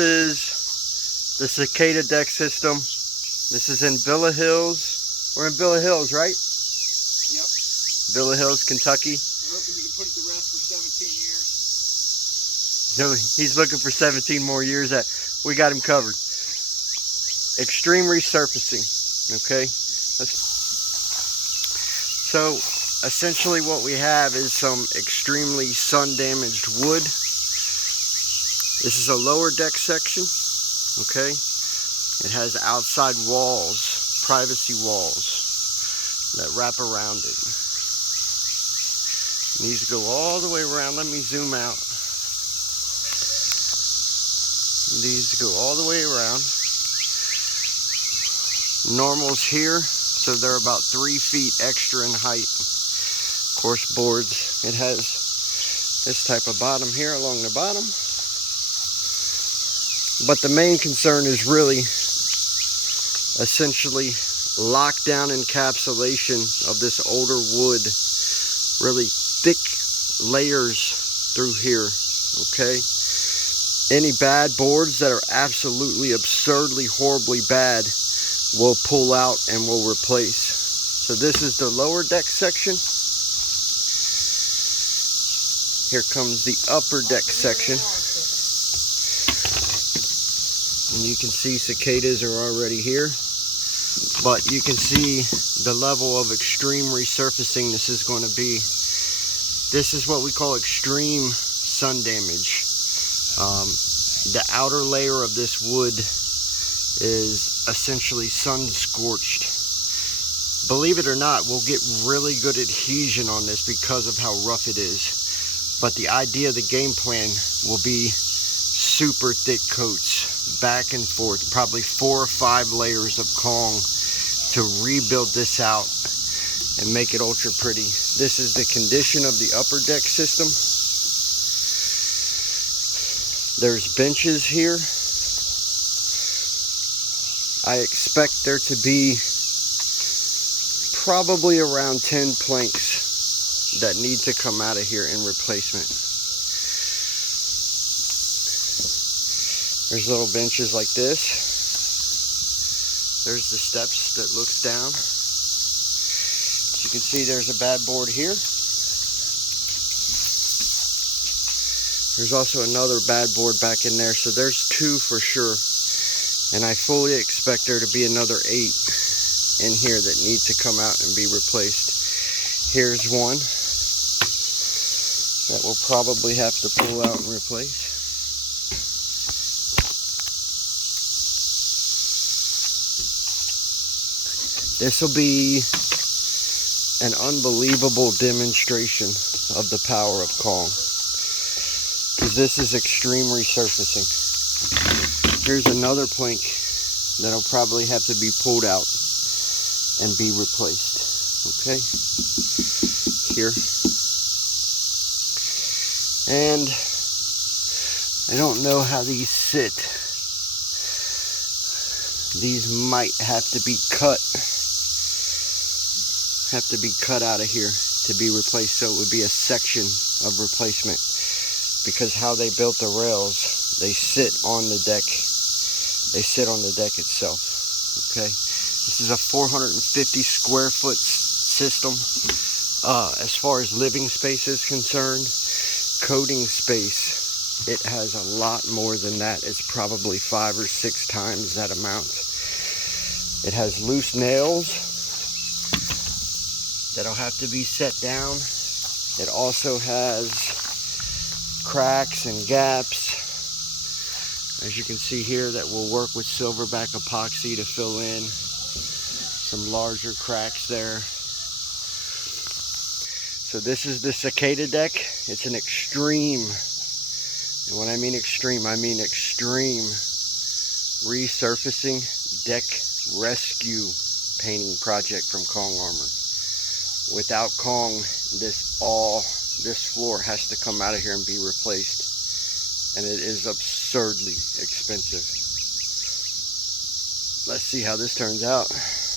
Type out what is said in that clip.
is the cicada deck system. This is in Villa Hills. We're in Villa Hills, right? Yep. Villa Hills, Kentucky. We're hoping you can put it to rest for 17 years. So he's looking for 17 more years. That we got him covered. Extreme resurfacing. Okay. So essentially what we have is some extremely sun damaged wood. This is a lower deck section. Okay. It has outside walls, privacy walls that wrap around it. It needs to go all the way around. Let me zoom out. It needs to go all the way around. Normal's here, so they're about 3 feet extra in height. Of course, boards. It has this type of bottom here along the bottom. But the main concern is really essentially lockdown encapsulation of this older wood. Really thick layers through here, okay? Any bad boards that are absolutely absurdly horribly bad will pull out and will replace. So this is the lower deck section. Here comes the upper deck section. And you can see cicadas are already here. But you can see the level of extreme resurfacing this is going to be. This is what we call extreme sun damage. The outer layer of this wood is essentially sun scorched. Believe it or not, we'll get really good adhesion on this because of how rough it is. But the idea, the game plan will be super thick coats back and forth, probably 4 or 5 layers of Kong to rebuild this out and make it ultra pretty. This is the condition of the upper deck system. There's benches here. I expect there to be probably around 10 planks that need to come out of here in replacement. There's little benches like this. There's the steps that looks down. As you can see, there's a bad board here. There's also another bad board back in there, so there's 2 for sure. And I fully expect there to be another 8 in here that need to come out and be replaced. Here's one that we'll probably have to pull out and replace. This will be an unbelievable demonstration of the power of Kong, because this is extreme resurfacing. Here's another plank that'll probably have to be pulled out and be replaced. Okay, here. And I don't know how these sit. These might have to be cut. Out of here to be replaced, so it would be a section of replacement, because how they built the rails, they sit on the deck itself. Okay, this is a 450 square foot system. As far as living space is concerned, coating space, it has a lot more than that. It's probably 5 or 6 times that amount. It has loose nails that'll have to be set down. It also has cracks and gaps, as you can see here, that will work with silverback epoxy to fill in some larger cracks there. So this is the cicada deck. It's an extreme, and when I mean extreme resurfacing deck rescue painting project from Kong Armor. Without Kong, this floor has to come out of here and be replaced, and it is absurdly expensive. Let's see how this turns out.